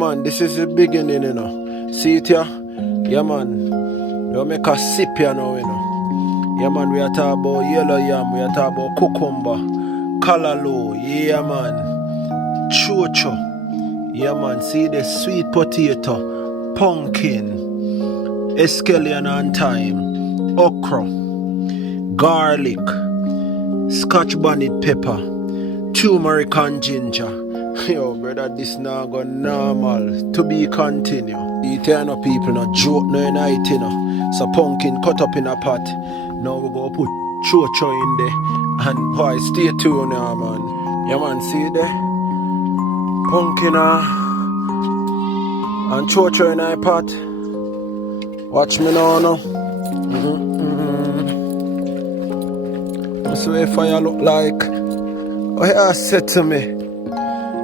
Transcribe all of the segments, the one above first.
man, this is the beginning, you know. See it here? Yeah, man. We make a sip here now, you know. Yeah, man, we are talking about yellow yam, we are talking about cucumber, callaloo, yeah, man. Chocho, yeah, man. See the sweet potato, pumpkin, escallion and thyme, okra, garlic, scotch bonnet pepper, turmeric and ginger. Yo, brother, this now go normal. To be continue. Eat here no people, no joke, no night, you know. So pumpkin cut up in a pot. Now we go put chocho in there. And boy, stay tuned now, man. Yeah, man, see there? Pumpkin and chocho in a pot. Watch me now, no. That's what fire look like. Oh, yeah, said to me.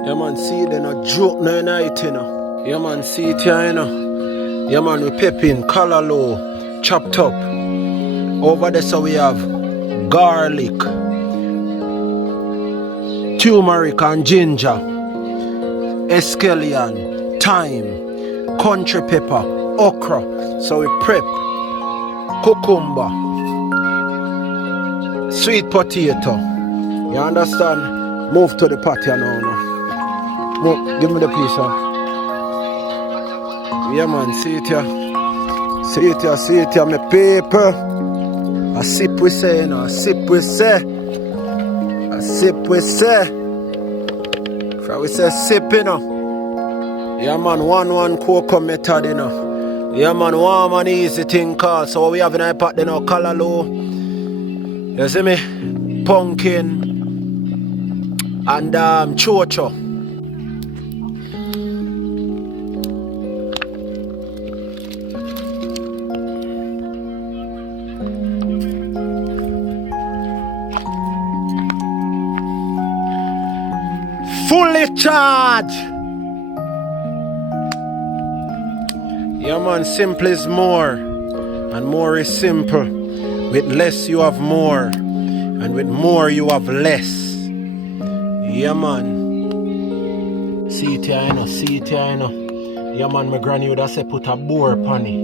Yeah, man, see it, they no joke no night, you know. Yeah, man, see it here, you know. Yeah, man, we pepping, callaloo, chopped up. Over there, so we have garlic, turmeric and ginger, escallion, thyme, country pepper, okra. So we prep cucumber, sweet potato. You understand? Move to the pot here now. No, give me the piece, huh? Yeah, man, see it here. See it here, my paper. A sip we say, you know, a sip we say. A sip we say. If we say sip, you know. Yeah, man, one cocoa method, you know. Yeah, man, warm and easy thing called. So what we have in our pot, you know, callaloo. You see me? Pumpkin. And chocho. Fully charged. Yeah, man, simple is more, and more is simple. With less you have more, and with more you have less. Yeah, man. See it here, you know, see it here, you know. Yeah, man, my granny would have said put a bore upon it.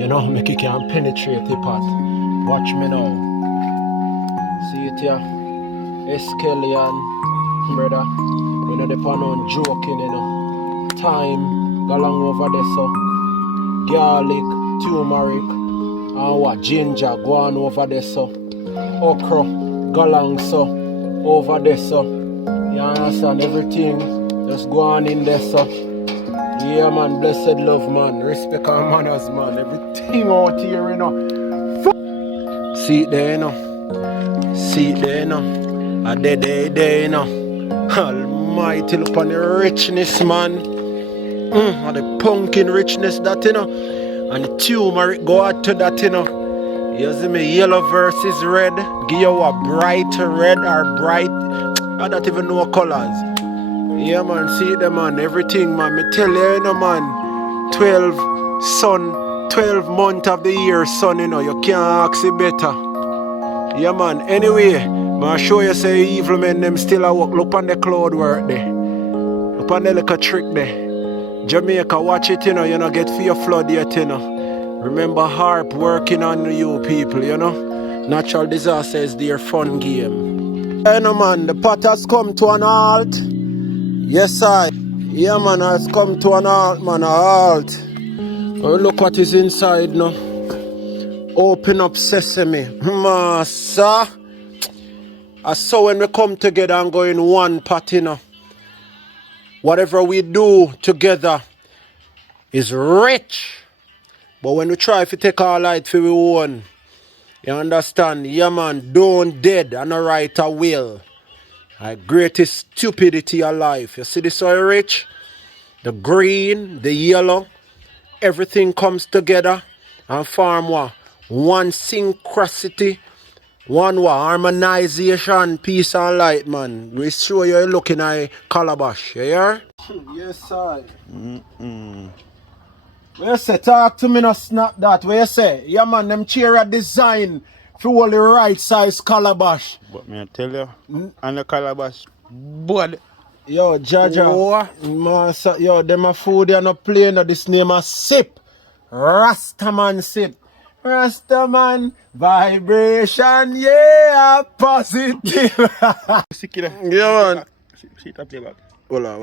You know, make it can penetrate the pot. Watch me now. See it here. Escallion. Brother, we know the pan on joking, you know. Thyme, go along over there, so. Garlic, turmeric, and what? Ginger, go on over there, so. Okra, go along, so. Over there, so. You understand? Everything just go on in there, so. Yeah, man, blessed love, man. Respect our manners, man. Everything out here, you know. See it there, you know. See it there, you know. A day, you know. Almighty, look on the richness, man. And the pumpkin richness, that, you know. And the turmeric go out to that, you know. You see me, yellow versus red. Give you a bright red or bright, I don't even know colors. Yeah, man, see them, man. Everything, man. Me tell you, you know, man. 12 months of the year, son, you know. You can't ask it better. Yeah, man. Anyway, I'll show you say evil men them still a work. Look on the cloud work there. Look on the little trick there. Jamaica, watch it, you know. You know, get for your flood yet, you know. Remember harp working on you people, you know. Natural disaster is their fun game. You know, man, the pot has come to an halt. Yes, I. Yeah, man, has come to an halt, man, a halt. Oh, look what is inside now. Open up sesame. Massa. I saw when we come together and go in one pot, you know. Whatever we do together is rich. But when we try to take our light for we own, you understand? Yeah, man, don't dead and a right a will. The greatest stupidity of life. You see this so rich? The green, the yellow, everything comes together and form what? One synchronicity, one what? Harmonization, peace and light, man. We show you looking at calabash, you hear? Yes, sir. Where you say? Talk to me, no snap that. Where you say? Yeah, man, them chair a design for all the right size calabash. But me I tell you, and the calabash, boy, Yo, Jaja. Oh. Master, yo, them a food they not playing. This name a sip. Rastaman sip. Rastaman vibration, yeah, positive. Sick it. Yeah, man. See it up there back. Hold on, hold on.